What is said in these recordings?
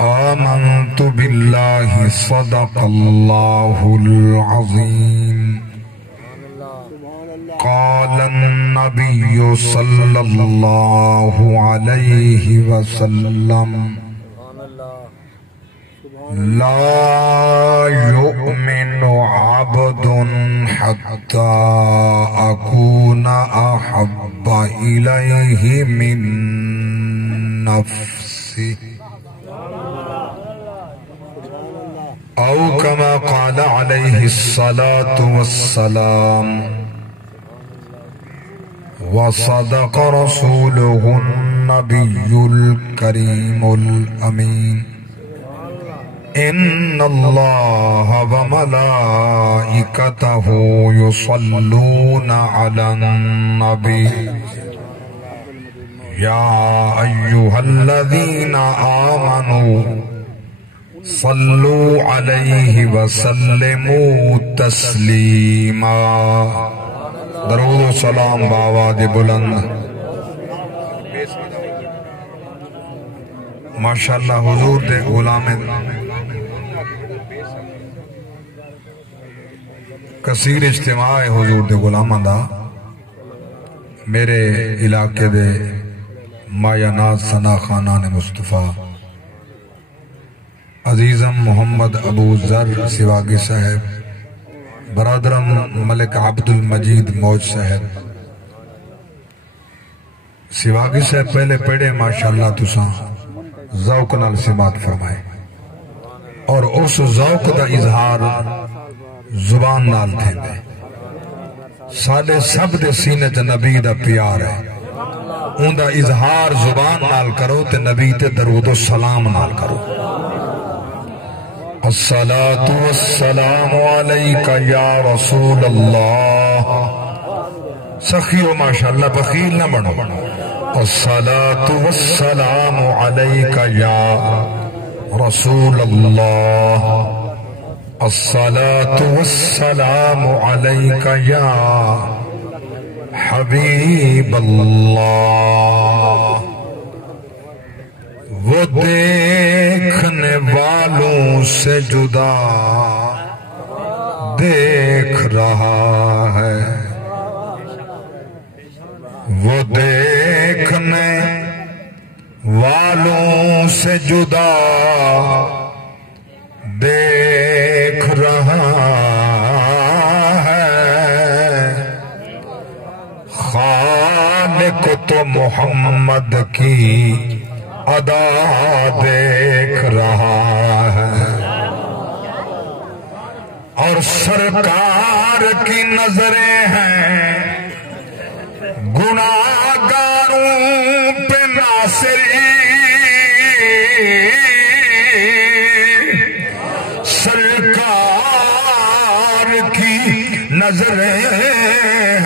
آمنت بالله صدق الله العظيم قال النبي صلى الله عليه وسلم لا يؤمن عبد حتى أكون أحب إليه من نفسه أو كما قال عليه الصلاة والسلام وصدق رسوله النبي الكريم الأمين إن الله وملائكته يصلون على النبي يا أيها الذين آمنوا صلوا عليه وسلموا تسلیما. درود و سلام بآواز بلند. ماشاءاللہ حضور دے غلام کثیر اجتماع ہے حضور دے غلاماں دا میرے علاقے دے مایا ناز ثنا خانان مصطفیٰ عزیزم محمد ابو ذر سواگی صاحب، برادرم ملک عبد المجید موج صاحب سواگی صاحب پہلے پڑھے ماشاءاللہ تساں ذوق نال سماعت فرمائے اور اس ذوق دا اظہار زبان نال تھیندے. ساڈے سب دے سینے تے نبی دا پیار ہے، اون دا اظہار زبان نال کرو تے نبی تے درود و سلام نال کرو. الصلاة والسلام علیک یا رسول اللہ. سخیو ماشاءاللہ بخیل نہ بنو. الصلاة والسلام علیک یا رسول اللہ. الصلاة والسلام علیک یا حبیب اللہ. وہ دیکھنے والوں سے جدا دیکھ رہا ہے، وہ دیکھنے والوں سے جدا دیکھ رہا ہے. خالق تو محمد کی ادا دیکھ رہا ہے اور سرکار کی نظریں ہیں گناہگاروں پہ ناصری. سرکار کی نظریں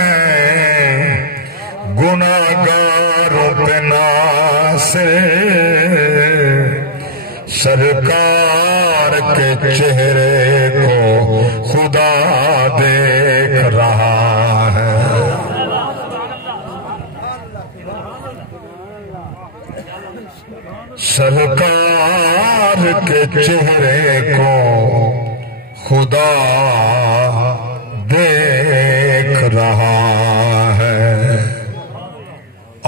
ہیں گناہگاروں پہ ناصری. سرکار کے چہرے کو خدا دیکھ رہا ہے. سرکار کے چہرے کو خدا دیکھ رہا ہے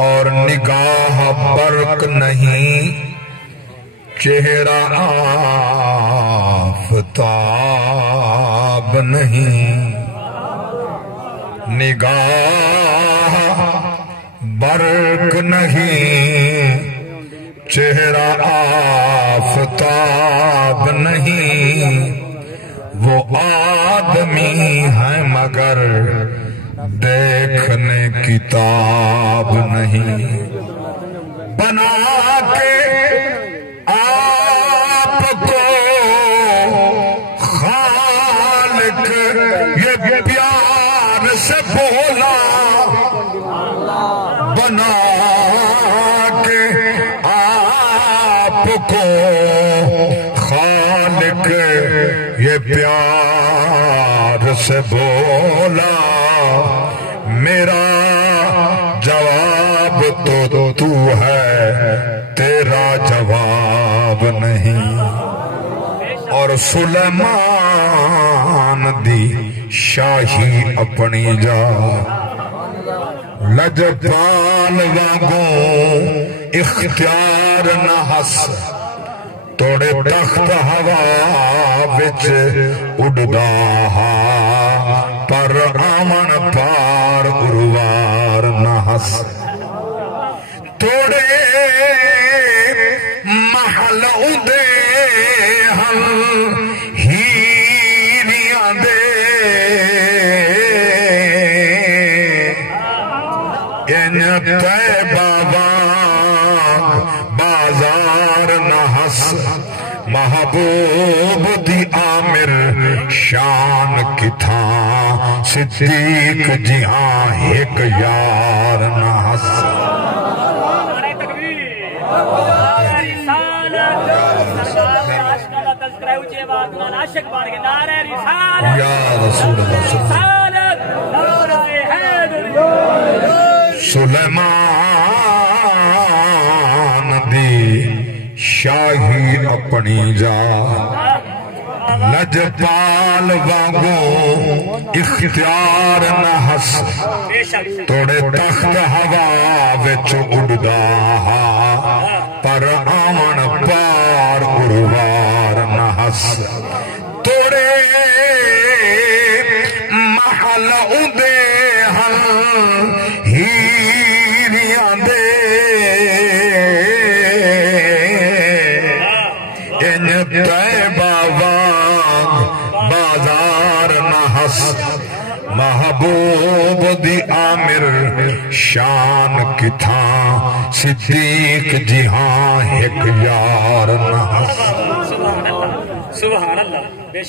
اور نگاہ برق نہیں چہرہ آفتاب نہیں. نگاہ برق نہیں چہرہ آفتاب نہیں. وہ آدمی ہے مگر دیکھنے کتاب نہیں. بنا کے آپ کو خالق یہ پیار سے بولا. بنا کے آپ کو خالق یہ پیار سے بولا. میرا جواب تو ہے تیرا جواب نہیں اور سلیمان دی شاہی اپنی جا لجپال واگوں اختیار نہ ہس توڑے تخت ہوا وچ اڑدا پر آمن پار اروار نہ ہس توڑے محل اندے ہم ہیریاں دے ان طیبہ بازار نہ ہس محبوب دی عامر شان کی تھاں صدیق جہاں ایک یار نہ ہس یا رسول اللہ سلیمان دی شاہی اپنی جا لجپال واگوں اختیار نہ ہس توڑے تخت ہوا وچ اڑدا پر آمن پار اروار نہ ہس توڑے محل اندے ہم ہیریاں دے ان طیبہ بازار نہ ہس محبوب دی عامر شان کی تھاں صدیق جہاں ایک یار نہ ہس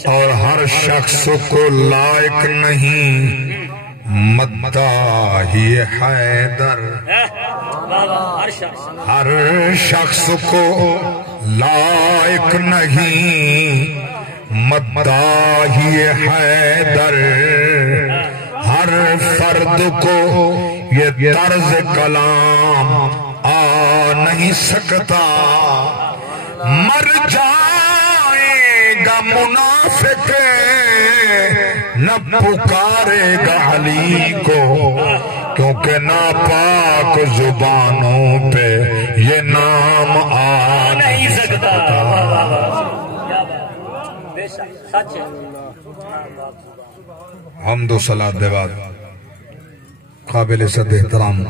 اور ہر شخص کو لائق نہیں مداحی حیدر ہر شخص کو لائق نہیں مداحی حیدر ہر فرد کو یہ طرز کلام آ نہیں سکتا مر جائے گا منافق نہ پکارے گا علی کو کیونکہ ناپاک زبانوں پہ یہ نام آ نہیں سکتا حمد و صلاۃ دے بعد قابل صد احترام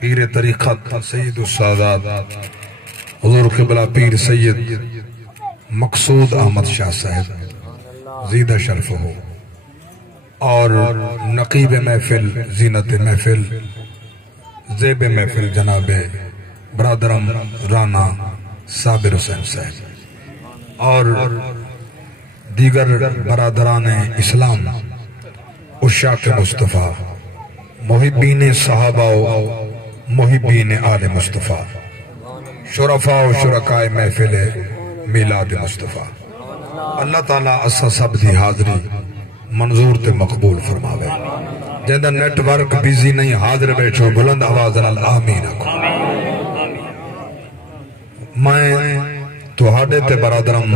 پیر طریقت سید السادات حضور قبلہ پیر سید مقصود احمد شاہ صاحب زیدہ شرف ہو اور نقیب محفل زینت محفل زیب محفل جناب برادرم رانا صابر حسین صاحب اور دیگر برادران اسلام عشاق مصطفیٰ محبین صحابہ و محبین آل مصطفیٰ شرفاء و شرکاء محفل میلاد مصطفیٰ اللہ تعالیٰ اسا سب دی حاضری منظور تے مقبول فرماوے جہاں نیٹ ورک بیزی نہیں حاضر بیٹھو بلند آواز آمین کو میں تو ہاڑے تے برادرم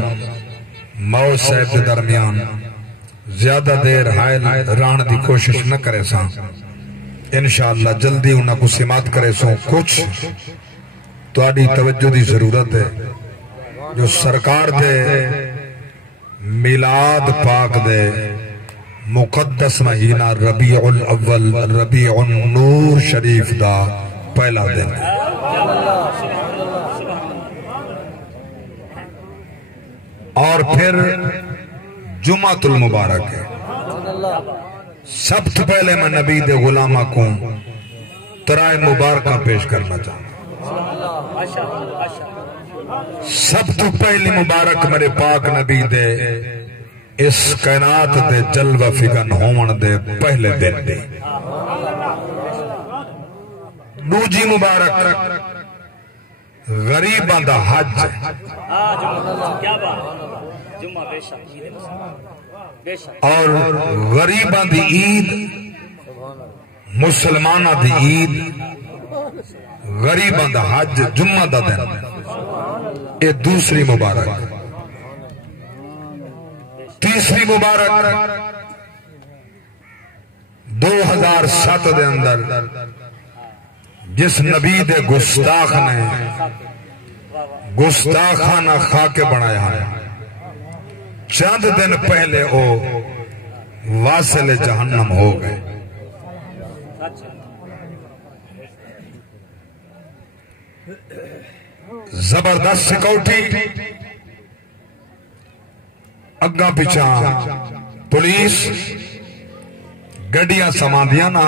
موت صاحب دے درمیان زیادہ دیر حائل ران دی کوشش نہ کرے ساں انشاءاللہ جلدی انہاں کو سماعت کرے سوں کچھ تو آڑی توجہ دی ضرورت ہے جو سرکار دے میلاد پاک دے مقدس مہینہ ربیع الاول ربیع النور شریف دا پہلا دن اور پھر جمعۃ المبارک ہے سب تو پہلے میں نبی دے غلامہ کو ترائے مبارکہ پیش کرنا چاہتا سب تو پہلی مبارک میرے پاک نبی دے اس کائنات دے جلوہ فگن ہون دے پہلے دن دے دوجی مبارک غریباں دا حج اور غریباں دی عید مسلمانہ دی عید غریباں دا حج جمعہ دا دن یہ دوسری مبارک تیسری مبارک 2007 دے اندر جس نبی دے گستاخ نے گستاخانہ خاکے بنایا ہے چند دن پہلے او واصل جہنم ہو گئے زبردست سیکورٹی اگا پچھا پولیس گڈیاں سماندیاں نہ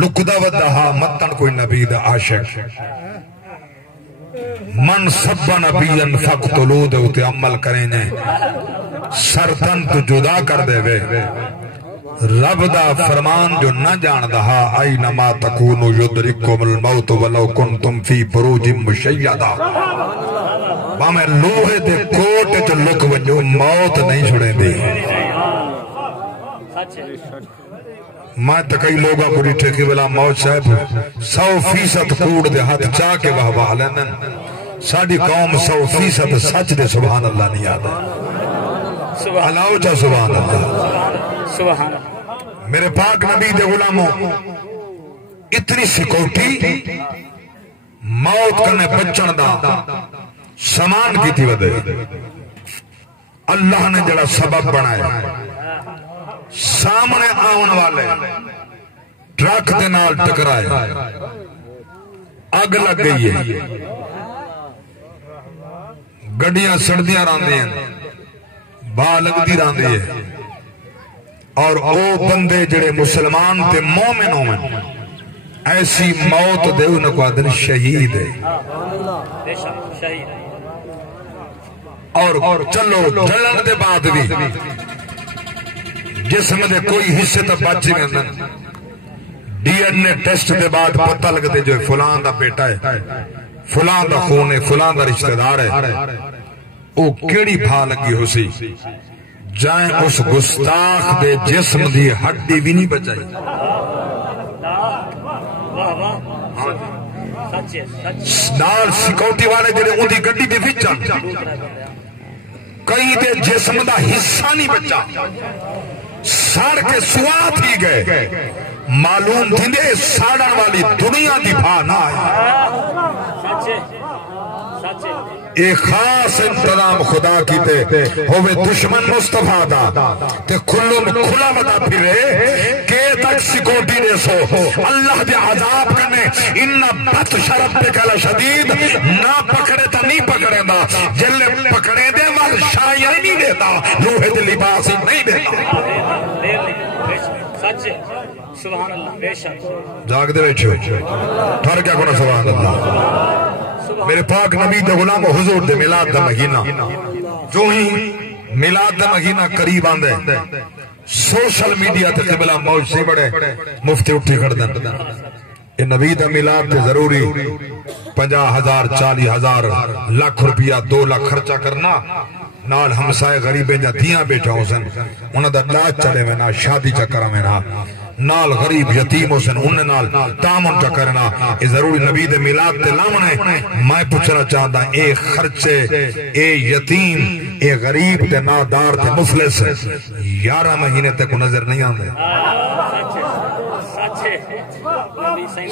لکدہ ودہا متن کوئی نبی دا عاشق من سب نبیًا فقتلو دے اتے عمل کریں نے سرطن تو جدا کر دے وے رب دا فرمان جو نہ جان دہا اینما تکونو یدرککم الموت ولو کنتم فی بروج مشیدہ میں لوہے دے کوٹ جو لک ونجو موت نہیں چھڑیں دی میں تکئی لوگا پوری ٹھیکی بلا موت صاحب 100% کوڑ دے ہاتھ چاہ کے وہ بہا لیندن ساڑھی قوم 100% سچ دے سبحان اللہ نہیں آدھا علاو چاہ سبحان اللہ میرے پاک نبی دے غلاموں اتنی سیکورٹی موت کرنے بچن دا سامان کی تھی ودے اللہ نے جڑا سبب بنایا سامنے آون والے ٹرک دے نال ٹکرائے اگ لگ گئی ہے گڈیاں سڑدیاں راندے ہیں با لگدی راندے ہیں اور او بندے جڑے مسلمان تے مومن ہومن ایسی موت دے انہوں کو آدھن شہید ہے اور چلو جلن دے بعد بھی جسم دے کوئی حصے تا بچ گئے اندن ڈی این اے ٹیسٹ دے بعد پتہ لگتے جو فلان دا بیٹا ہے فلان دا خون ہے فلان دا رشتہ دار ہے او کیڑی بھا لگی ہو سی جائیں اس گستاخ دے جسم دی ہڈی بھی نہیں بچائی نال سیکورٹی والے جڑے ان دی گڈی دے وچ کئی دے جسم دا حصہ نہیں بچا ساڑ کے سوات ہی گئے معلوم تھی دے ساڑا والی دنیا دی بھا نہ آئی ایک خاص انتظام خدا کی تے ہوئے دشمن مصطفیٰ دا تے کھلوں میں کھلا بدا پھرے کہ تک سیکورٹی دے سو اللہ دے عذاب کرنے انہا بط شرط پہ کلا شدید نہ پکڑے تا نہیں پکڑے دا جلے پکڑے دے وال شاہی نہیں دیتا روح دے لباس نہیں دیتا سبحان اللہ بے شک جاگ دے بیٹھو ٹھر کیا کنا سبحان اللہ میرے پاک نبی دے غلام حضور دے میلاد دا مہینہ جو ہی میلاد دا مہینہ قریب آندے سوشل میڈیا تے قبلہ موج سے بڑے مفتی اٹھی کر دیں یہ نبی دا میلاد تے ضروری 50,000 40,000 لاکھ روپیہ 2 لاکھ خرچہ کرنا نال ہمسائے غریبیں جا دیاں بیٹھا ہو سن انہاں دا علاج چلے میں نا شادی چکرہ میں نا نال غریب یتیم ہو سن انہیں نال تامن چا کرنا یہ ضروری نبی دے میلاد تے لامنے میں پوچھنا چاہتا اے خرچے اے یتیم اے غریب تے نادار تے مفلس 11 مہینے تک نظر نہیں آندے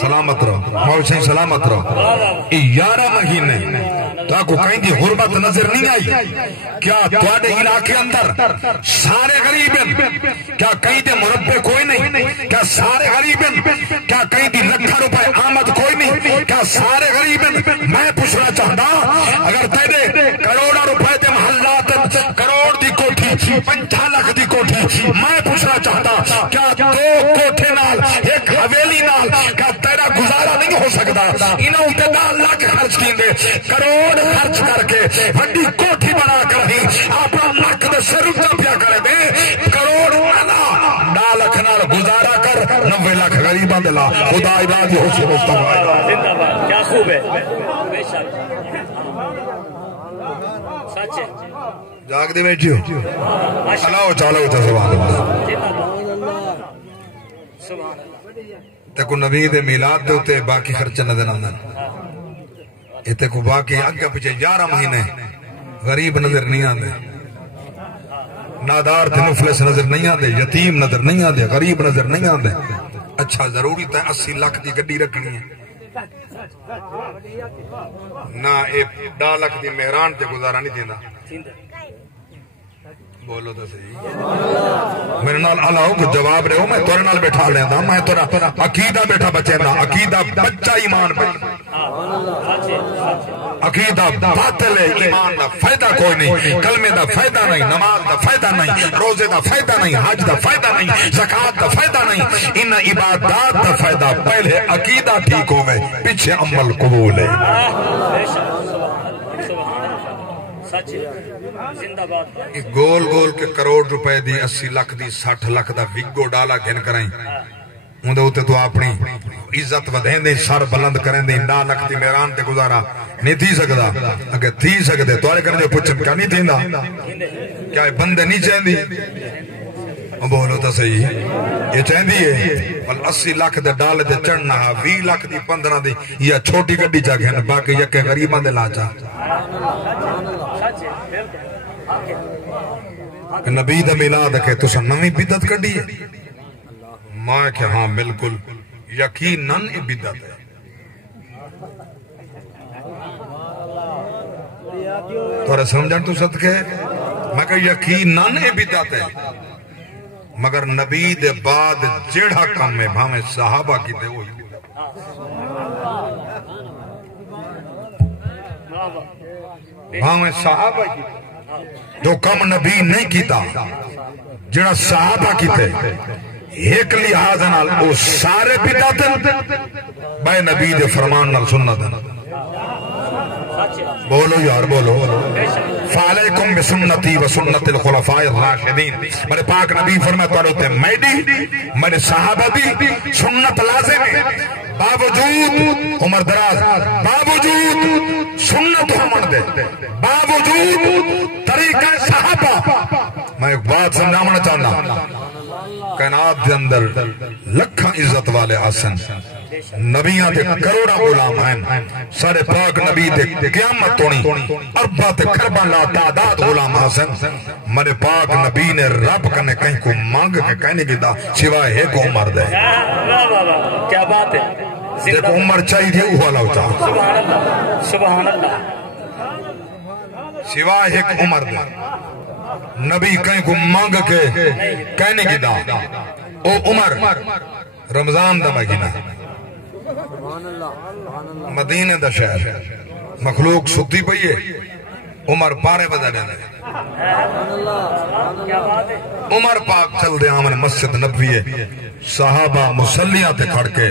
سلامت رہو موشیں سلامت رہو 11 مہینے تاکو کہیں دی غربت نظر نہیں آئی کیا توڑے علاقے اندر سارے غریب ہیں کیا کہیں دے مربع کوئی نہیں کیا سارے غریب ہیں کیا کہیں دی لکھا روپے آمد کوئی نہیں کیا سارے غریب ہیں میں پوچھنا چاہتا اگر تیرے کروڑا روپے دے محلات کروڑ دی کوٹھی 50 لاکھ دی کوٹھی میں پوچھنا چاہتا کیا 2 کوٹھے نال ایک حویلی نال کیا تیرا گزارا نہیں ہو سکتا انہوں تے 10 لاکھ خرچ کی دے کروڑ خرچ کر کے بڑی کوٹھی بنا کر ہی اپنا نک دے سر اچھا پیا کر دے کروڑ والا 10 لاکھ نال گزارا کر 90 لاکھ غریباں دلا خدا عبادی ہو سے مصطفیٰ کیا خوب ہے بے شک سچ ہے جاگ دے بیٹھو چلاو چالو تا سبحان اللہ سبحان اللہ تے کو نبی دے میلاد دے ہوتے باقی خرچہ نظر آنا یہ تے کو باقی آگے پیچھے 11 مہینے غریب نظر نہیں آنے نادار تے مفلس نظر نہیں آنے یتیم نظر نہیں آنے غریب نظر نہیں آنے اچھا ضروری تے 80 لاکھ دی گڈی رکھنی ہے نہ اے 10 لاکھ دی مہران تے گزارا نہیں دینا بولو تو صحیح میرے نال اللہ کو جواب رہے ہو میں تورے نال بیٹھا لیں دا میں تورا عقیدہ بیٹھا بچے نا عقیدہ بچہ ایمان پہ عقیدہ باطل ہے ایمان دا فائدہ کوئی نہیں کلمے دا فائدہ نہیں نماز دا فائدہ نہیں روزے دا فائدہ نہیں حج دا فائدہ نہیں زکاة دا فائدہ نہیں ان عبادات دا فائدہ پہلے عقیدہ ٹھیک ہوئے پیچھے عمل قبول ہے گول گول کے کروڑ روپے دی 80 لاکھ دی 60 لاکھ دا وگو ڈالا گھن کرائیں اندھے ہوتے تو اپنی عزت ودھیں دیں سر بلند کریں دیں 10 لاکھ دی میران تے گزارا نہیں تھی سکتا اگر تھی سکتے تو آرے کرنے جو پچھم کیا نہیں تھی دا کیا بندے نہیں چاہیں دی بولو تا صحیح یہ چاہیں دی ہے 80 لاکھ دے ڈالے دے چڑھنا 20 لاکھ دی 15 دی یا چھوٹی گڑی چاہ گھن باقی یکے غریبان دے لاچا نبی دا میلاد کہ تسا نمی بدت کڑی ہے ماں کہ ہاں بالکل یقیناً بدت ہے تو سمجھن تو صدقے میں کہ یقیناً بدت ہے مگر نبی دے بعد جیڑا کم میں بھامیں صحابہ کی دے وہی بھامیں صحابہ کی جو کم نبی نہیں کیتا جڑا صحابہ کیتے ایک لحاظ نال او سارے بدعت بے نبی دے فرمان نال سنت بولو یار بولو فعلیکم بسنتی و سنت الخلفاء الراشدین میرے پاک نبی فرماتا ہوتے میڈی میرے صحابہ دی سنت لازم ہے باوجود عمر دراز باوجود سنت عمر دے باوجود طریقہ صحابہ میں ایک بات سمجھانا چاہنا کائنات دے اندر لکھاں عزت والے آسن نبیاں دے کروڑا غلام ہیں سارے پاک نبی دے قیامت ہونی اربع تے کربا لا تعداد غلام آسن میرے پاک نبی نے رب کنے کہیں کو مانگ کے کہنے کی دا سوائے ایک عمر دے کیا بات ہے ایک عمر چاہی دی اوہ اللہ چاہتا سبحان اللہ سوائے ایک عمر دے نبی کہیں کو مانگ کے کہنے کی دا او عمر رمضان دا مہینہ مدینہ دا شہر مخلوق ستی پئیے عمر پارے بدا دینے عمر پاک چل دے آمن مسجد نبویے صحابہ مسلیاں تے کھڑ کے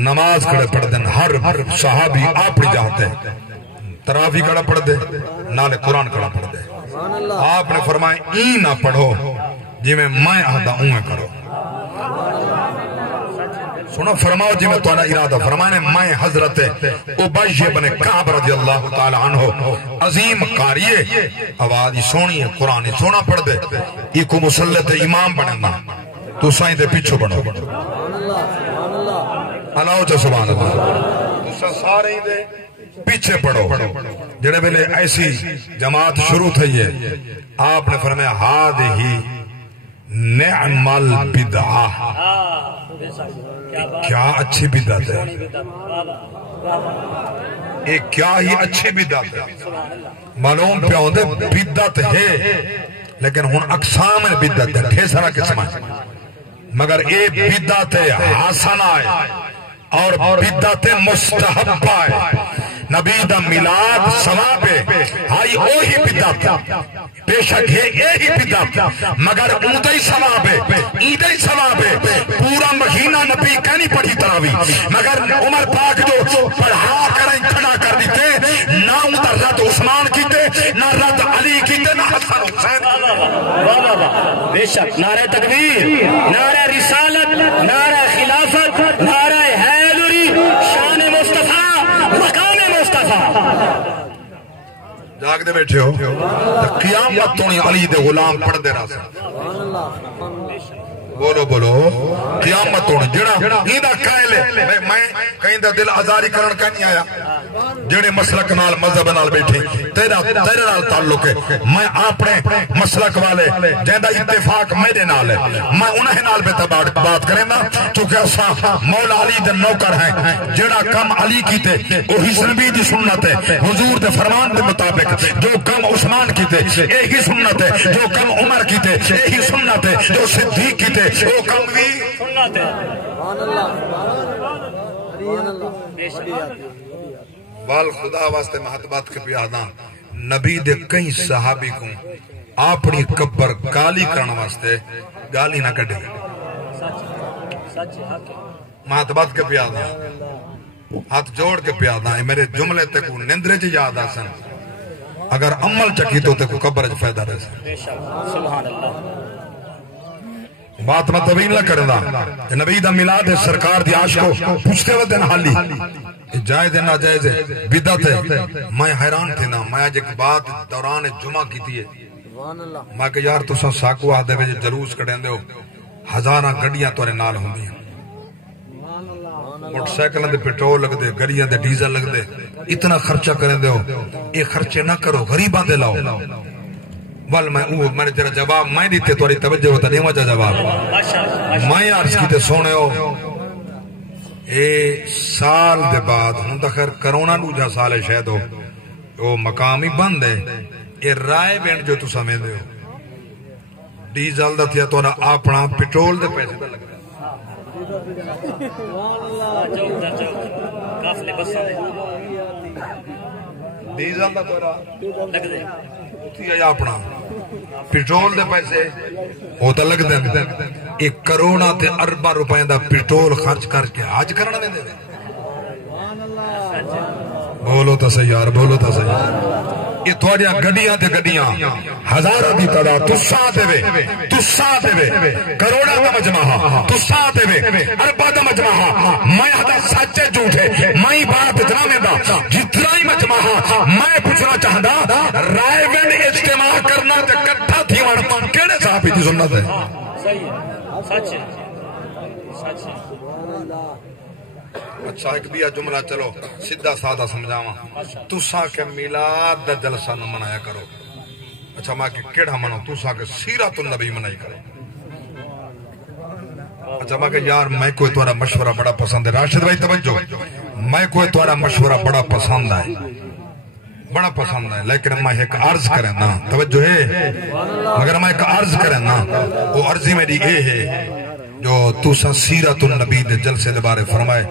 نماز کھڑے پڑھ دیں ہر صحابی آپ جاتے تراوی کھڑا پڑھ دے نالے قرآن کھڑا پڑھ دے آپ نے فرمائے این نہ پڑھو جی میں آدھا اونہیں کرو سنو فرماؤ جی میں توانا ارادہ فرمانے میں حضرت ابی بن کعب رضی اللہ تعالی عنہ عظیم قاریے آوازی سونی ہے قرآن سونا پڑھ دے یہ کو مسلط امام بننا تو سائیں دے پیچھو بنو اللہ چا سبحان اللہ تو سارے دے پیچھے پڑھو جڑے بلے ایسی جماعت شروع تھی ہے آپ نے فرمایا ہادہی نعم البدعہ کیا اچھی بدعت ہے ایک کیا ہی اچھی بدعت ہے معلوم پہ ہوندے بدعت ہے لیکن ہن اقسام بدعت ہے ٹھے سارا قسم ہے مگر ایک بدعت حسنہ ہے اور بدعت مستحبہ ہے نبی دا میلاد ثواب ہے ہائی اوہی بدعت بے شک ہے یہی بدعت مگر اودہ ہی ثواب ہے ایدہ ہی ثواب ہے پورا مہینہ نبی کہنی پڑھی تراوی مگر عمر پاک جو پڑھا کریں کھڑا کر دیتے نہ اودہ رد عثمان کیتے نہ رد علی کیتے نہ حسن حسین بے شک نعرہ تکبیر نعرہ رسالت نعرہ خلافت نعرہ حیدری شان مصطفیٰ مقام مصطفیٰ جاگ دے بیٹھے ہو قیامت تو نہیں علی دے غلام پڑھ دے رہا بولو بولو قیامت ہونے جڑا ایدہ قائلے میں کہیں دا دل آزاری کرن کا نہیں آیا جڑے مسلک نال مذہب نال بیٹھے تیرے نال تعلق ہے میں اپنے مسلک والے جہاں اتفاق میرے نال ہے میں انہیں نال بے بات کریں نا چونکہ اساں مولا علی دے نوکر ہیں جڑا کم علی کیتے وہی نبی دی سنت ہے حضور دے فرمان دے مطابق جو کم عثمان کیتے یہی سنت ہے جو کم عمر کیتے یہی سنت ہے جو صدیق کیتے وہ کم بھی سنت ہے وال خدا واسطے محتبات کے پیاداں نبی دے کئی صحابی کو اپنی قبر گالی کرنے واسطے گالی نہ کٹے محتبات کے پیاداں ہاتھ جوڑ کے پیاداں میرے جملے تے کو نندرے جی یاد آسن اگر عمل چکی تو تے کو قبر جو فائدہ رہے سن سبحان اللہ بات میں طویل نہ کرنا نبی دا میلاد ہے سرکار دی عاشق کو پوچھتے ہوئے دن حالی جائز ہے ناجائز ہے بدعت ہے میں حیران تھی نا میں آج ایک بات دوران جمعہ کی تھی میں کہ یار تو سا ساکو آدھے وجہ جلوس کڑیں دے ہو ہزاراں گڑیاں تورے نال ہوں دی موٹر سائیکل دے پیٹرول لگ دے گڑیاں دے ڈیزل لگ دے اتنا خرچہ کریں دے ہو یہ خرچے نہ کرو غریباں دے لاؤ وال میں تیرا جواب میں دیتے تواری توجہ ہوتا نہیں مجھا جواب میں عرض کی تے سونے ہو اے سال دے بعد ہوں تا خیر کرونا نوجہ سال شاید ہو وہ مقامی بند ہے اے رائے بینڈ جو تو سمیں دے ہو ڈیزل دا تھیا تو اپنا پیٹرول دے پیسے دا لگ ڈیزل دا تو لگ دے اپنا پیٹرول دے پیسے وہ تو لگ دیں ایک کروڑا تے اربا روپے دا پیٹرول خرچ کر کے حج کرنا دے دے بولو تا سیار بولو تا سیار یہ تھوڑیا گڑیاں تے گڑیاں ہزارہ دی تعداد تسا دے وے کروڑا دا مجمع تسا دے وے اربا دا مجمع میں ہدا سچے جھوٹے میں بات ڈرامے دا جتنا ہی مجمع میں پوچھنا چاہتا رائے وینڈ اجتماع کرنا تے کٹھا تھی وڑ کیڑے صحابی دی سنت ہے صحیح ہے سچ ہے سچ ہے اچھا ایک دیا جملہ چلو سیدھا سادہ سمجھاواں تسا کے میلاد دا جلسہ نہ منایا کرو اچھا میں کہ کیڑا منو تسا کے سیرت النبی منائی کرو اچھا میں کہ یار میں کوئی تمہارا مشورہ بڑا پسند ہے راشد بھائی توجہ میں کوئی تمہارا مشورہ بڑا پسند ہے بڑا پسند ہے لیکن میں ایک عرض کریں نا توجہ ہے مگر میں ایک عرض کریں نا وہ عرضی میری یہ ہے جو توسا سیرت النبی دے جلسے دے بارے فرمائے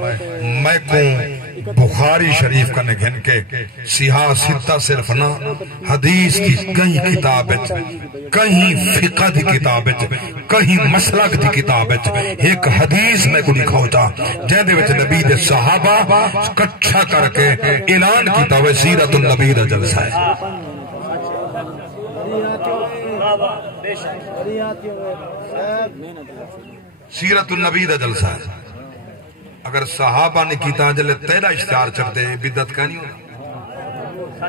میں کو بخاری شریف کا نگھن کے سیاہ ستہ صرف نہ حدیث کی کہیں کتاب کہیں فقہ دی کتاب کہیں مسلک دی کتاب ایک حدیث میں کو لکھا ہوتا جہدے وچ نبی دے صحابہ کٹھا کر کے اعلان کیتا ہوئے سیرت النبی دا جلسہ ہے سیرت النبی دا جلسہ ہے اگر صحابہ نے کیتا جلے تیرا اشتہار چڑھتے بدعت کا نہیں ہونا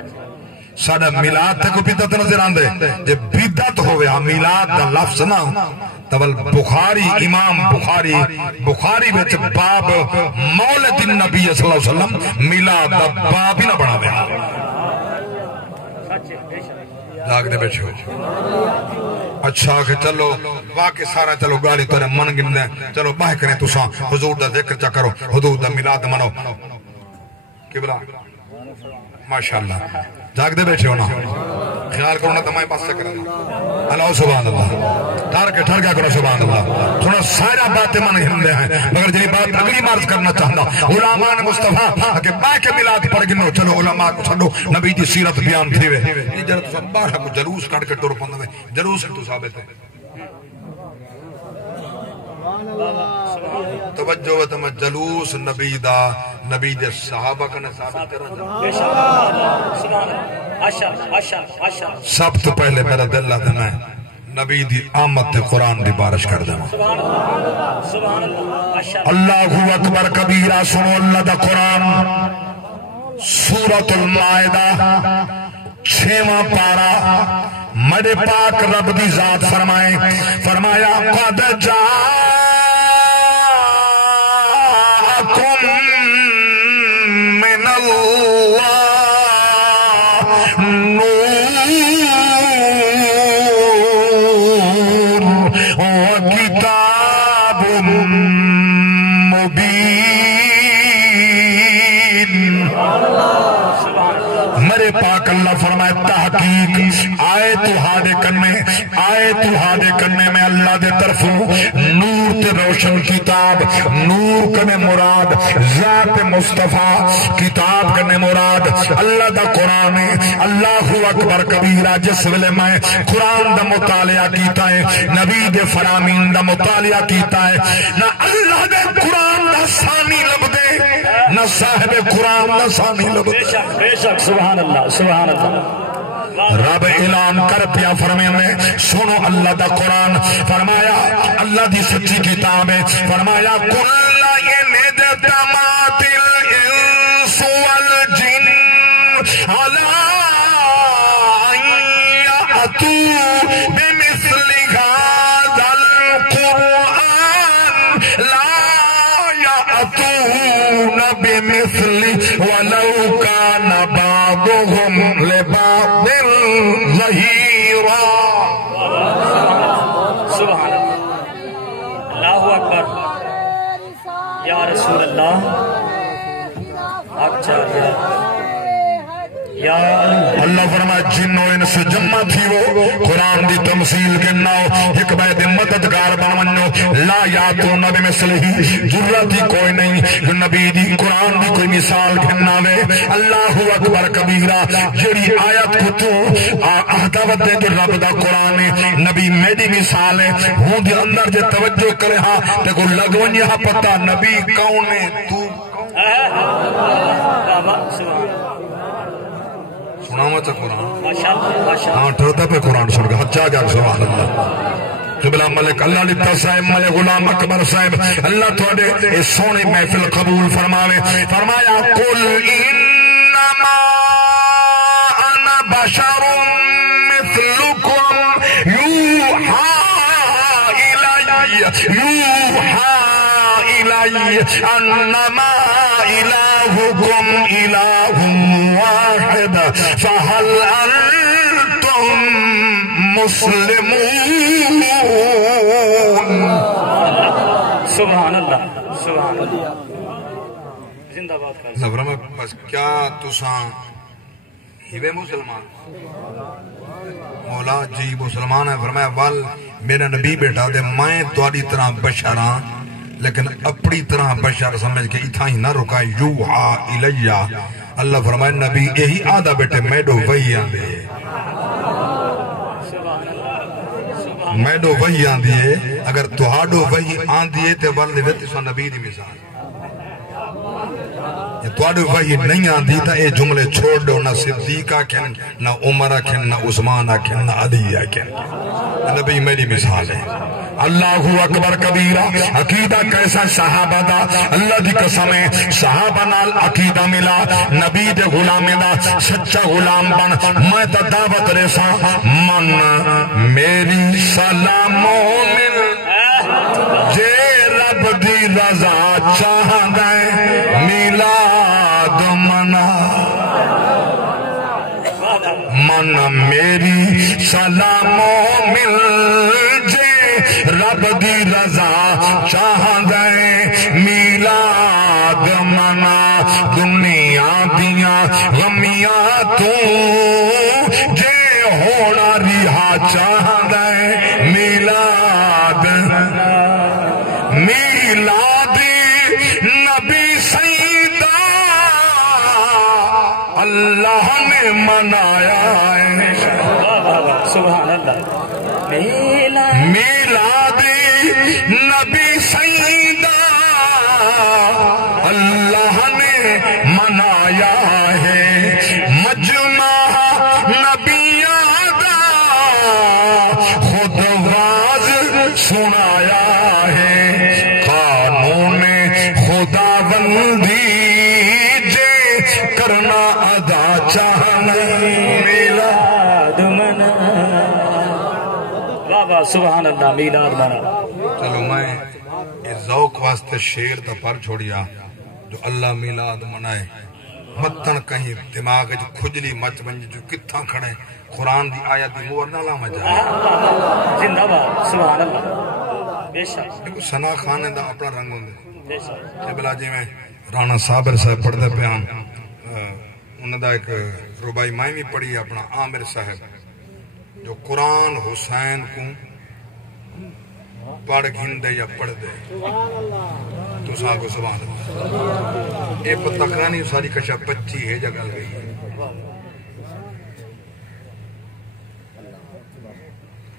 ساڑھا میلاد تک بدعت نظر آندے جب بدعت ہوئے میلاد دا لفظ نا تول بخاری امام بخاری بچ باب مولد النبی صلی اللہ علیہ وسلم میلاد دا باب ہی نہ بنا دیا لاغ دے بیچھو اچھا کہ چلو واقع سارا چلو گاڑی تورے من گن دیں چلو باہ کریں تو ساں حضور دا ذکر چا کرو حضور دا میلاد منو قبلہ ماشاءاللہ جاگ دے بیٹھے ہونا خیال کرو نا تمہیں پاس سے کرنا اللہ سبحان اللہ ٹھر گیا کرو سبحان اللہ تھوڑا سارا باتیں من گن دے ہیں مگر جنہی بات اگلی مارز کرنا چاہتا علماء نے مصطفیٰ کہ باہ کے میلاد پر گنو چلو علماء کو چھڑو نبی دی سیرت بیان تھی وے یہ جنہ تو سب باہر کو جلوس کٹ کے ٹور پندہ دے جلوس کی تو ثابت ہے توجہ و تم جلوس نبی دا نبی دے صحابہ کا ثابت کرنا سب تو پہلے میرا دل لدنا ہے نبی دی آمد تے قرآن دی بارش کر دینا اللہ اکبر کبیرہ سنو اللہ دا قرآن سورۃ المائدہ 6واں پارہ میرے پاک رب دی ذات فرمائے فرمایا قد جاءکم من اللہ نور و کتاب مبین. میرے پاک اللہ فرمائے تحقیق آئے تہاڈے کنے میں اللہ دے طرفوں نور تے روشن کتاب. نور کنے مراد ذات مصطفیٰ، کتاب کنے مراد اللہ دا قرآن ہے. اللہ اکبر کبیرہ. جس ویلے میں قرآن دا مطالعہ کیتا ہے، نبی دے فرامین دا مطالعہ کیتا ہے، نہ اللہ دے قرآن دا ثانی لبدے نہ صاحب قرآن دا ثانی لبدے. بے شک سبحان اللہ سبحان اللہ. رب اعلان کر پیا فرمانے سنو اللہ دا قرآن. فرمایا اللہ دی سچی کتاب ہے. فرمایا کل ان اجتمعت الانس والجن علی ان یأتوا بمثل هذا القرآن لا یأتون بمثل ولو كان بعضهم لبعض ظہیرا. سبحان اللہ. اللہ اکبر. یا رسول اللہ. اچھا یا اللہ فرمائے جنو انس جمع تھی وہ قرآن دی تمثیل کرناو ایک بیت مددگار بنونو لا یاتون بمثلہی ضرورت ہی کوئی نہیں جو نبی دی قرآن دی کوئی مثال کرناوے. اللہ اکبر کبیرہ. جڑی آیت کو تو احداوت دے جو رب دا قرآن ہے نبی میری مثال ہے ہوں دی اندر جے توجہ کرے ہاں تے کو لگونی ہاں پتہ نبی کون ہے تو سناوا تو قرآن ہاں ٹھرتا پہ قرآن سن گا ہچا گیا سبحان اللہ. قبلہ ملک اللہ لتا صاحب ملک غلام اکبر صاحب اللہ تھوڑے اس سونے محفل قبول فرماوے. فرمایا قل انما انا بشر مثلکم یوحا الی انما الہکم الہ واحد فہل انتم مسلمون. سبحان اللہ سبحان اللہ. زندہ باد. بس کیا تساں ہیوے مسلمان مولا جی مسلمان ہے. فرمایا وال میرا نبی بیٹا دے میں تواڈی طرح بشر ہاں لیکن اپنی طرح بشر سمجھ کے اتھا ہی نہ رکا. یوحا الیہ. اللہ فرمائے نبی یہی آدھا بیٹے میڈو وہی آندے میڈو وہی آندی ہے. اگر تہاڈو وہی آندی ہے تے ول دے وچ نبی دی مثال تواڈو وہی نہیں آندی تا اے جملے چھوڑ دو. نہ صدیق آکھن نہ عمر آکھن نہ عثمان آکھن نہ علی آکھن. نبی میری مثال ہے. اللہ اکبر کبیرہ. عقیدہ کیسا صحابہ دا اللہ دی قسم ہے صحابہ نال عقیدہ ملا نبی دے غلام دا سچا غلام بن. میں تا دعوت ریسا من میری سلام مومن جے رب دی رضا چاہدے میلاد منا. من میری سلام مومن رب دی رضا چاہدے میلاد منا. دنیا دیاں غمیاں تو جے ہونا رہا چاہدے میلاد نبی سیدہ اللہ نے منایا ہے. سبحان اللہ. میلاد نبی سیدہ اللہ نے منایا ہے. مجمع نبیوں دا خود واز سنایا ہے. قانون خدا بندی جے کرنا ادا چاہنا میلاد منا. سبحان اللہ میلاد منا. چلو میں اس ذوق واسطے شیر دا پر چھوڑیا جو اللہ میلاد منائے متن کہیں دماغ جو کھجلی مچ بن جو کتھاں کھڑے قرآن دی آیت دی مور نہ لاما جائے. زندہ باد سبحان اللہ. بے شک دیکھو ثنا خان دا اپنا رنگ ہوندے. بے شک قبلہ جی میں رانا صابر صاحب پڑھ دے پیان انہوں دا ایک ربائی مائیں بھی پڑھی اپنا عامر صاحب جو قرآن حسین کو پڑھ گھن دے یا پڑھ دے تو ساں کو سبحان اللہ. اے پتہ کرانی ساری کشا 25 ہے جگہ گئی.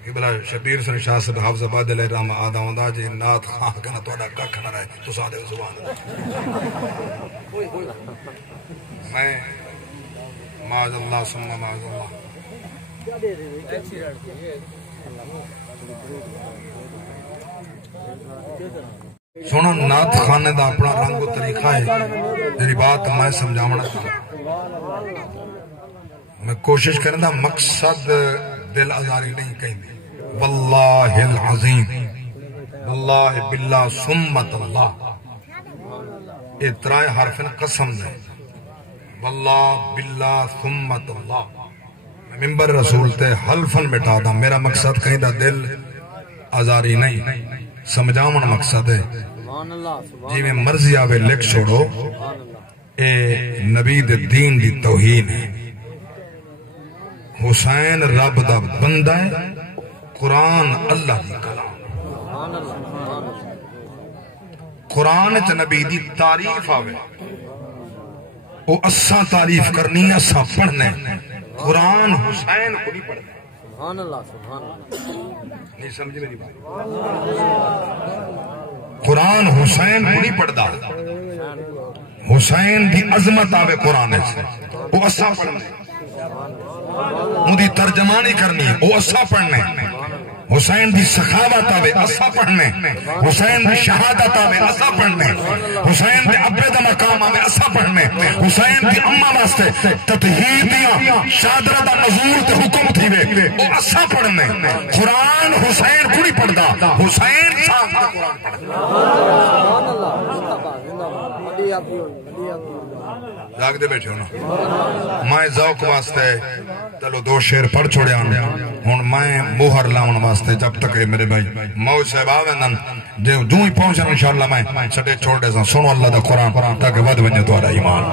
قبلہ شبیر سن شاہ صاحب حافظ آباد علیہ رحمہ آدھا ہوندہ جی نات خواہ کنا تو اڈا ککھ نہ رہے تو ساں دے سبحان اللہ. میں معاذ اللہ ثم معاذ اللہ سونا نات خانے دا اپنا رنگ و طریقہ ہے. میری بات میں سمجھاونا تھا میں کوشش کرنا مقصد دل آزاری نہیں کہیں دی. واللہ العظیم واللہ باللہ سمت اللہ اترائے حرفن قسم دے. واللہ باللہ سمت اللہ ممبر رسول تے حلفن مٹا دا. میرا مقصد کہیں دا دل آزاری نہیں سمجھاون مقصد ہے. جی میں مرضی آوے لکھ چھوڑو اے نبی دے دین دی توہین ہے. حسین رب دا بندہ ہے قرآن اللہ دی کلام. قرآن چ نبی دی تعریف آوے وہ اساں تعریف کرنی اساں پڑھنے. قرآن حسین کو نہیں پڑھنے. سبحان اللہ سبحان اللہ. نہیں سمجھ میری بات. قرآن حسین کو نہیں پڑھدا. حسین دی عظمت آوے قرآن سے وہ اساں پڑھنے. مودی ترجمانی کرنی وہ اساں پڑھنے. حسین دی سخاوت آوے اسا پڑھنے. حسین دی شہادت آوے اسا پڑھنے. حسین دے ابے دا مقام آوے اسا پڑھنے. حسین دی اماں واسطے تطہیر دیا شادرہ دا نزول تے حکم تھی وے وہ اسا پڑھنے. قرآن حسین کو نہیں پڑھدا. حسین صاحب دا قرآن پڑھدا. جاگ دے بیٹھے ہونا میں ذوق واسطے چلو 2 شعر پڑھ چھوڑے آنے ہوں میں موہر لاؤن واسطے جب تک میرے بھائی موج صاحب آوے جو دوں ہی پہنچنا انشاءاللہ میں سٹے چھوڑ دے سنو اللہ دا قرآن تاکہ ود ونجے تو ایمان.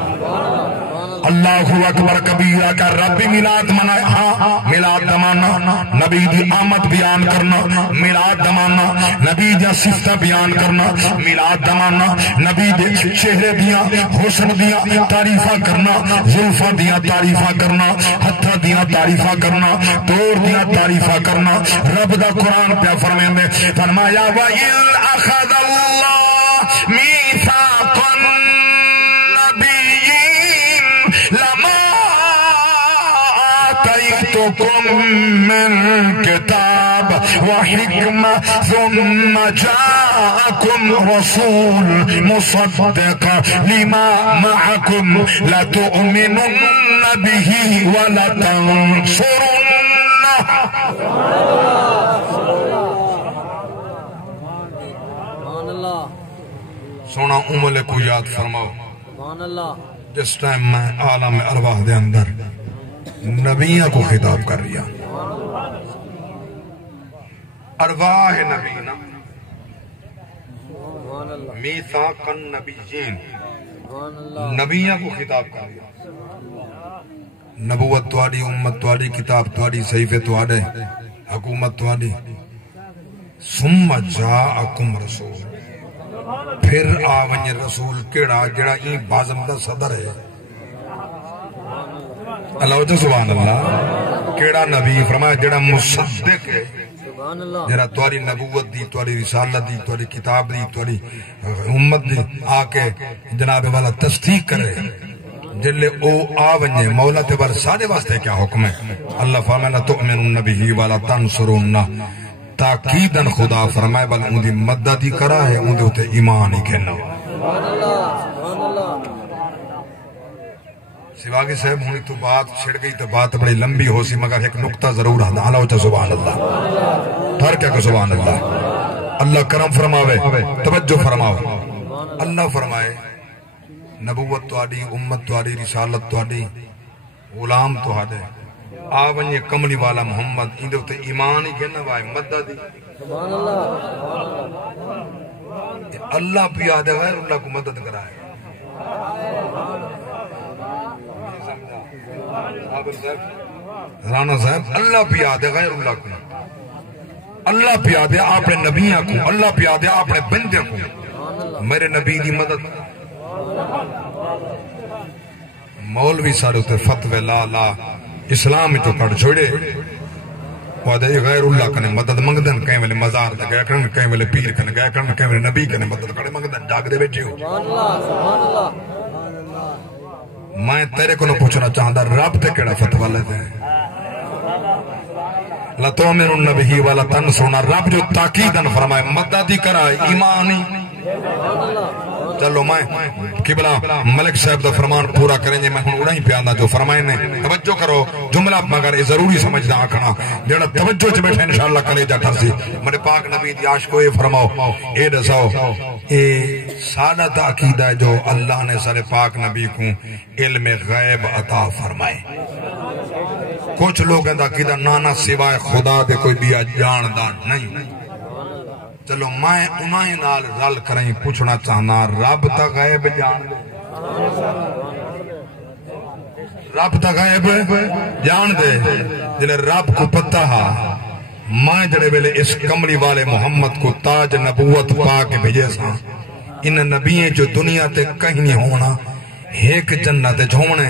اللہ اکبر کبیرہ کا ربی میلاد منائے. ہاں میلاد دمانا نبی دی آمد بیان کرنا. میلاد دمانا نبی دی صفتہ بیان کرنا. میلاد دمانا نبی دے چہرے دیا حسن دیا تعریفہ کرنا. زلفہ دیا تعریفہ کرنا. ہتھا دیا تعریفہ کرنا. دور دیا تعریفہ کرنا. رب دا قرآن پہ فرمائیں دے فرمایا وَإِذْ أَخَذَ اللَّهُ مِيثَاقَ من كتاب وحكمة ثم جاءكم رسول مصدق لما معكم لتؤمنن به ولتنصرنه. سونا امل کو یاد فرماؤ جس ٹائم میں عالم ارواح دے اندر نبیہ کو خطاب کر رہا. ارواح نبینا میثاق النبیین نبیہ کو خطاب کر رہا. نبوت تواری امت تواری کتاب تواری صحیفے توارے حکومت تواری. ثم جاءکم رسول پھر آونی رسول کیڑا جڑا این بازمدہ صدر ہے. اللہ جو سبحان اللہ کیڑا نبی فرمایا جڑا مصدق ہے جڑا تواری نبوت دی تواری رسالت دی تواری کتاب دی تواری امت دی آکے جناب والا تصدیق کرے. جلے او آونجے مولا تے بار سارے واسطے کیا حکم ہے. اللہ فرمایا تؤمنون بہ والا تنصرون تاکیدن خدا فرمائے بل ان دی مددی کرا ہے ان دے ہوتے ایمان ہی کہنا. سواگی صاحب ہونی تو بات چھڑ گئی تو بات بڑی لمبی ہو سی مگر ایک نقطہ ضرور ہے. اللہ سبحان اللہ ہر کیا کہ سبحان اللہ. اللہ کرم فرماوے. توجہ فرماو. اللہ فرمائے نبوت تواڈی، امت تواڈی، رسالت تواڈی، غلام تواڈے آون یہ کملی والا محمد اندے تے ایمان ہی کہنا وائے مدد. سبحان اللہ. اللہ پیا دے غیر اللہ کو مدد کرائے. رانا صاحب اللہ پیا دے غیر اللہ کو، اللہ پیا دے اپنے نبیوں کو، اللہ پیا دے اپنے بندے کو. میرے نبی دی مدد. مولوی سارے تے فتوی لا لا اسلام تو کٹ چھوڑے وعدے غیر اللہ کنے مدد منگدن. کہیں ویلے مزار تے گئے کرن، کہیں ویلے پیر کنے گئے کرن، کہیں ویلے نبی کنے مدد کڑے منگدن. جاگ دے بیٹھے ہو. میں تیرے کو نہ پوچھنا چاہتا رب تے کیڑا فتوی لیتے ہیں. لا تؤمنن به ولا تنصرن. رب جو تاکیدن فرمائے مدد ہی کرائے ایمان ہی. چلو میں قبلہ ملک صاحب دا فرمان پورا کریں گے. میں ہوں اڑا ہی پیانا جو فرمائے نے. توجہ کرو جملہ مگر یہ ضروری سمجھنا آکھنا جیڑا توجہ چ بیٹھے انشاءاللہ کلیجہ ٹھرسی. میرے پاک نبی دی عاشقو اے فرماؤ اے دساؤ اے سادہ عقیدہ ہے جو اللہ نے سارے پاک نبی کو علم غیب عطا فرمائے. کچھ لوگ دا عقیدہ نانا سوائے خدا دے کوئی بھی جاندار نہیں. چلو میں انہیں نال رل کریں پوچھنا چاہنا رب تا غیب جان دے. رب تا غیب جان دے جنہیں رب کو پتہ ہا. میں جڑے ویلے اس کملی والے محمد کو تاج نبوت پا کے بھیجے سا. ان نبییں جو دنیا تے کہیں نہیں ہونا. ایک جنت ہونے،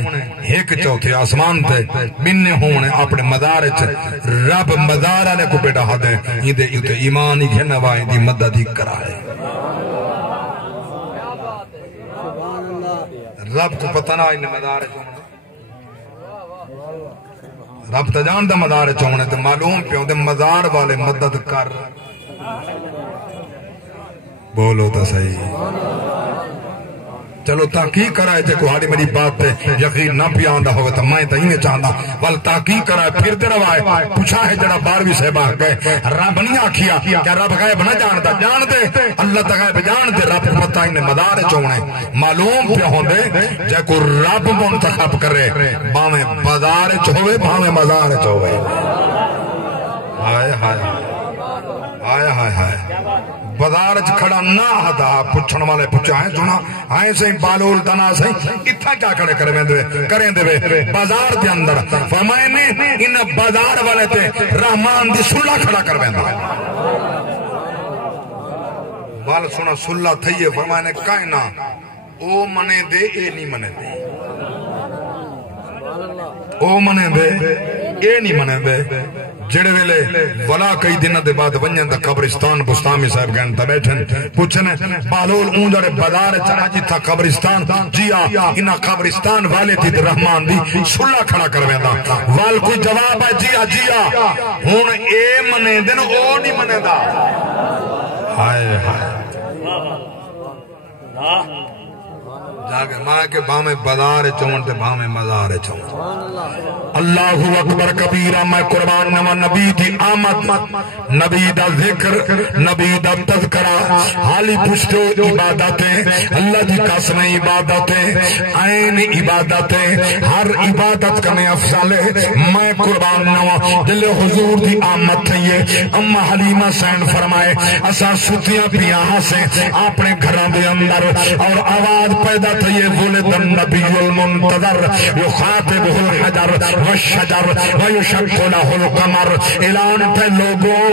ایک چوتھے آسمان تے بننے ہونے اپنے مدار رب مدار آنے کو بیٹا حد ہے. اندے اتنے ایمان ہی گھنہ وائیں دی مدد ہی کرائے. رب کو پتہ نہ ان مدار ہونے. رب تا جان دا مدار ہونے تے معلوم پیوں دے مدار والے مدد کر. بولو تا صحیح. چلو تحقیق کرائے تے کوئی میری بات پہ یقین نہ پیا آندا ہوگا تو میں تہی نہیں چاہتا. ول تحقیق کرائے پھر تے روائے پوچھا ہے جڑا 12ویں صحبہ گئے رب نہیں آکھیا کیا رب غیب نہ جاندا. جان دے اللہ تا غیب جان دے. رب پتہ انہیں مدار چونے معلوم پہ ہوندے جے کو رب منتخب کرے باویں بازار چوے باویں مزار چوے. ہائے ہائے ہائے ہائے ہائے. بازار کھڑا نہ ہدا پوچھن والے پوچھا ہے سنا آئے سے بالول دنا سے اتھا کیا کھڑے کریں دے بازار دے اندر. فرمائے نے ان بازار والے تے رحمان دی سلح کھڑا کر ویندا. وال سنا سلح تھئیے. فرمائے نے کائنا او منے دے اے نہیں منے دے. او منے دے اے نہیں منے دے. جڑے ویلے ولا کئی دنوں دے بعد ونجن دا قبرستان بستامی صاحب گئن تا بیٹھن پوچھنے بالول اون جڑے بازار چڑھا جی تھا قبرستان جی انہا قبرستان والے تھی رحمان دی سلح کھڑا کر ویندا. وال کوئی جواب ہے جی ہن اے منے دن او نہیں منے دا. ہائے ہائے جاگے ماں کے بھامے بازار چون تے بھامے مزار چون. اللہ اکبر کبیرہ. میں قربان نما نبی دی آمد نبی دا ذکر نبی دا تذکرہ حالی پشتو عبادتیں اللہ دی قسم عبادتیں عین عبادتیں ہر عبادت کنے افضل ہے. میں قربان نما دل حضور دی آمد تھئیے. اما حلیمہ سین فرمائے اسا ستیاں پیاں سے اپنے گھران دے اندر اور آواز پیدا تھئیے ولد النبی المنتظر یخاطبہ الحجر والشجر ویشق له القمر. اعلان تھے لوگوں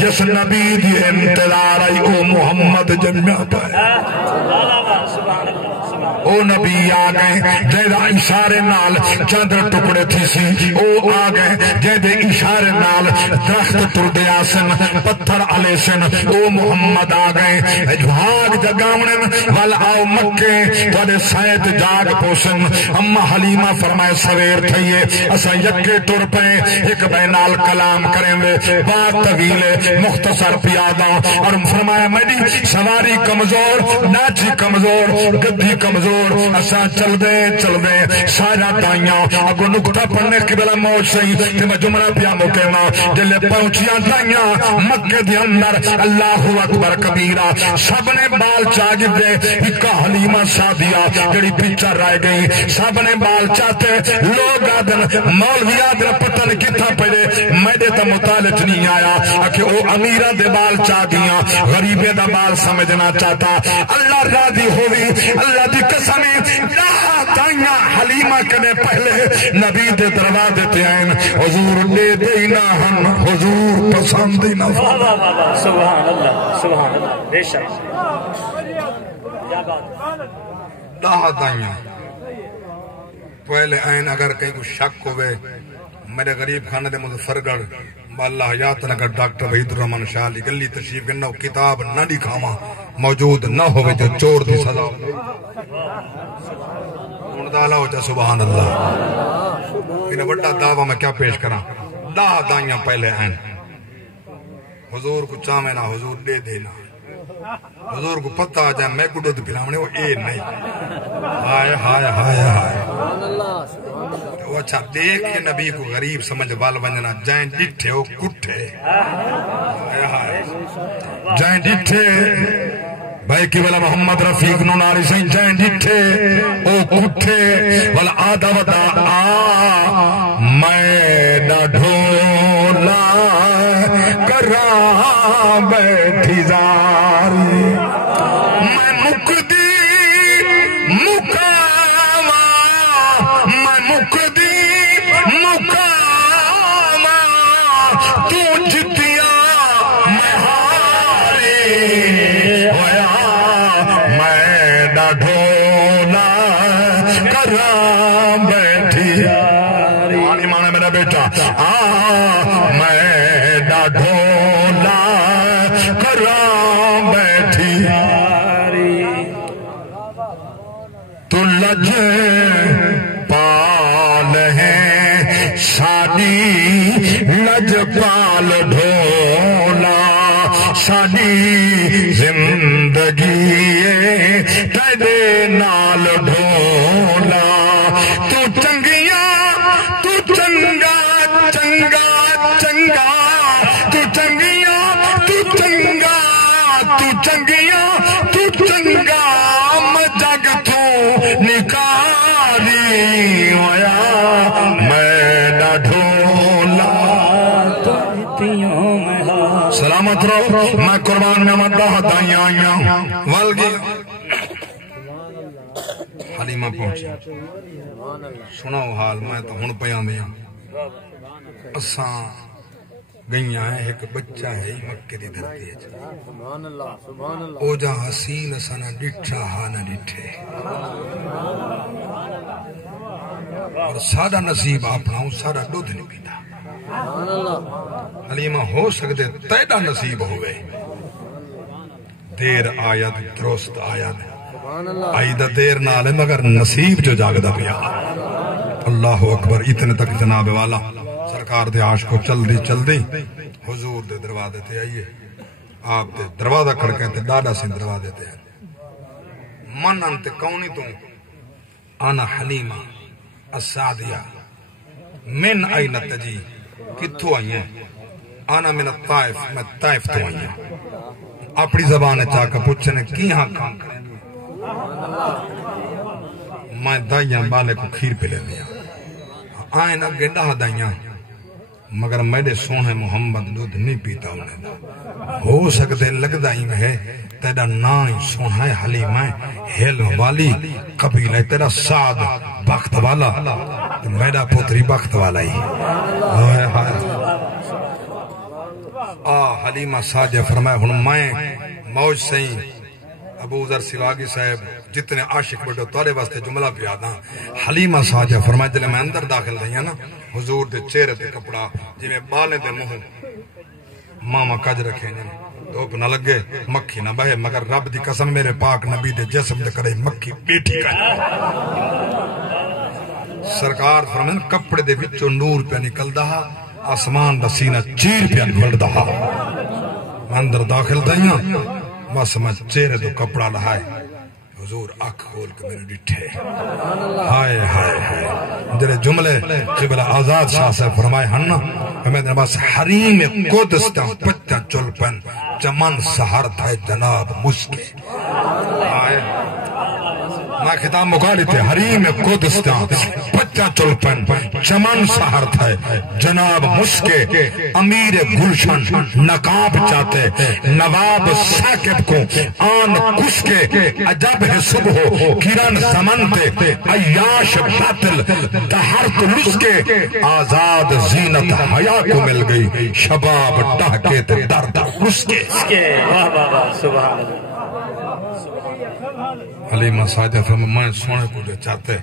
جس نبی دی انتظار آئی او محمد جنت ہے. او نبی آگئے جیدہ اشارے نال چندر ٹکڑے تھی سی. او آگئے جیدہ اشارے نال درخت تردے آسن پتھر علی سن. او محمد آگئے بھاگ جگاونن وال آؤ مکے توڑے سائد جاگ پوسن. اما حلیمہ فرمائے سویر تھئیے اسا یکے ٹر پہ ایک بینال کلام کریں گے. بات طویل مختصر پیادہ اور فرمایا میری سواری کمزور ناچی کمزور گدھی کمزور ہزور اسا چل دے سارا دائیاں اگو نکتہ پڑھنے کی بلا موج سہی تے میں جملہ پیا مکیما جلے پہنچیاں دائیاں مکہ دی اندر اللہ اکبر کبیرہ سب نے بال چاگب دے اکا حلیمہ سادیہ جڑی پیچھا رائے گئی سب نے بال چاہتے لوگ آدن مولوی آدن پتن کتھا پڑے میں دے تا مطالج نہیں آیا کہ او امیرہ دے بال چاہ دیاں غریبے دا بال سمجھنا چاہتا اللہ راضی ہوئی اللہ دی قسمی دائیاں حلیمہ کنے پہلے نبی دے دروا دیتے ہیں حضور لے دینا ہم حضور پسند دینا سبحان اللہ بے شک داہ دائیاں پہلے آئین اگر کہیں کو شک ہوئے میرے غریب خانہ دے مظفرگڑھ باللہ حیات نگر ڈاکٹر وحید الرحمن شاہ علی گلی تشریف کرنا کتاب نہ دکھاواں موجود نہ ہوئے جو چور دی سزا اندالا ہو جا سبحان اللہ انہیں بڑا دعویٰ میں کیا پیش کرا داہ دائیاں پہلے آئین حضور کو چاہمنا حضور دے دینا حضور کو پتہ آ جائے میں کو دودھ پلانے وہ اے نہیں ہائے ہائے ہائے ہائے وہ اچھا دیکھ کے نبی کو غریب سمجھ بال بنجنا جائیں ڈٹھے او کٹھے ہائے ہائے جائیں ڈٹھے بھائی کی والا محمد رفیق نو ناری سین جائیں ڈٹھے او کٹھے والا آدھا ودا میں نہ ڈھولا کرا بیٹھی زاری میں مکدی مکاما میں مکدی مکاما تو جتیا میں ہاری ہویا میں نہ ڈھولا کرا بیٹھی زاری مانا میرا بیٹا میں نہ ڈھولا کرا بیٹھی تو لج پال ہے ساری لج پال ڈھولا ساری زندگی تیرے نال ڈھولا تو چنگیاں تو چنگا چنگا چنگا تو چنگیاں تو چنگا تو چنگیاں تو چنگا مجگ تو نکالی ہویا میں نہ ڈھولا سلامت رہو میں قربان میں مدہ دائیاں آئیاں والگی حلیمہ پہنچی سناو حال میں تو ہن پیاں دیاں اساں گئیاں ہے ایک بچہ ہے مکہ دی دھرتی ہے او جا حسین اسانا ڈٹھا ہانا ڈٹھے اور سادہ نصیب اپنا ہوں سادہ دودھ نہیں پیتا حلیمہ ہو سکتے تیڑا نصیب ہوئے دیر آیت درست آیت آئیدہ دیر نالے مگر نصیب جو جاگدہ پیا اللہ اکبر اتنے تک جناب والا سرکار دے عاشق کو چل دی حضور دے دروازے تے آئیے آپ دے دروازہ کھڑکیں تے ڈاڈا سے دروازے تے آئیے من انتے کونی تو آنا حلیمہ السعدیہ من آئینہ تجی کتھو آئی ہیں آنا من الطائف میں طائف تو آئی ہیں اپنی زبان چاکہ پوچھنے کی ہاں کام کریں میں دائیاں بالے کو کھیر پہ لے دیا آئین اگے ڈاہ دائیاں مگر میرے سونے محمد دودھ نہیں پیتا انہیں دا ہو سکتے لگدہ ہی میں ہے تیرا نائی سونا ہے حلیمہ حلم والی قبیلہ تیرا سعد بخت والا میرا پوتری بخت والا ہی حلیمہ ساجہ فرمائے ہن میں موج سہیں ابو ذر سواگی صاحب جتنے عاشق بڑھو تارے واسطے جملہ پیادا حلیمہ ساجہ فرمائے جلے میں اندر داخل دیا نا حضور دے چہرے تے کپڑا جی میں بالیں دے منہ ماما کج رکھے جن دھوپ نہ لگے مکھی نہ بہے مگر رب دی قسم میرے پاک نبی دے جسم دے کرے مکھی بیٹھی کا سرکار فرمائے کپڑے دے وچوں نور پہ نکل دہا آسمان دا سینہ چیر پہ نکل دہا میں اندر داخل دیا بس میں چہرے تو کپڑا لہائے حضور اکھ کھول کے میرے ڈٹھے ہائے ہائے ہائے جڑے جملے قبلہ آزاد شاہ سے فرمائے ہننا ہمیں نماز حریم قدس تا پچا چل پن چمن سہر تھا جناب مسکے آئے میں خطاب مقالی تھے حریم قدس تا پچا چل پن چمن سہر تھا جناب مسکے امیر گلشن نقاب چاہتے نواب ساکب کو آن کس کے عجب ہے صبح کرن زمن تے عیاش باطل دہرت لس کے آزاد زینت حیا کو مل گئی شباب ٹہکے تے درد خس کے واہ واہ واہ سبحان اللہ علی مساجد فرمائے میں سونے کو جو چاہتے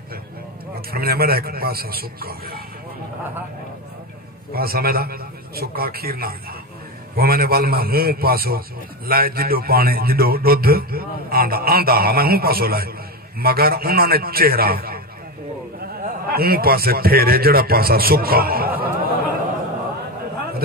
فرمائے میرا ایک پاسا سکا ہویا پاسا میرا سکا کھیر نہ وہ میں نے وال میں ہوں پاسو لائے جدو پانے جدو دودھ آندہ میں ہوں پاسو لائے مگر انہوں نے چہرہ ان پاسے پھیرے جڑا پاسا سکا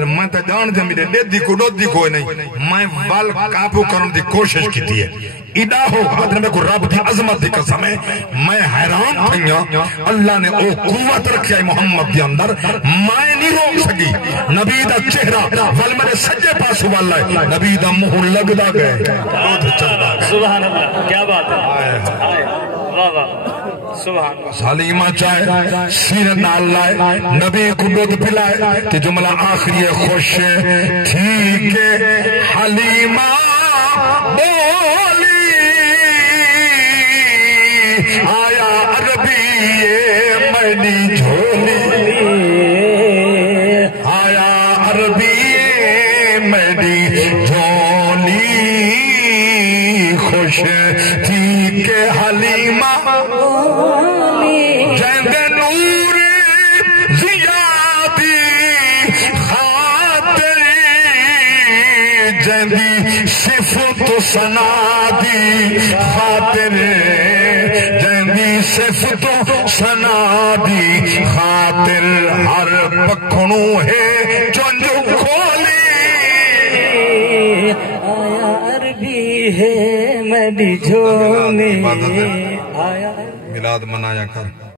میں تا جان دے میرے لیدی کو دودھی کوئی نہیں میں وال قابو کرن دی کوشش کی تھی ہے ادا ہو حضرت میں کو رب دی عظمت دی قسم ہے میں حیران تھیا اللہ نے او قوت رکھی ہے محمد دی اندر میں نہیں روک سکی نبی دا چہرہ وال میرے سجے پاس والا ہے نبی دا منہ لگدا گئے دودھ چلدا گئے سبحان اللہ کیا بات ہے واہ واہ حلیمہ چاہے سینہ نال لائے نبی کو دودھ پلائے کہ جملہ آخری خوش ٹھیک حلیمہ بولی آیا عربی میری جھولی آیا عربی میری جھولی خوش ٹھیک حلیمہ جند نور زیادی خاطر جندی صفت سنادی خاطر جندی صفت سنادی خاطر ہر پکھنو ہے چنجو کھولی آیا عربی ہے میری جھولی میلاد منایا کر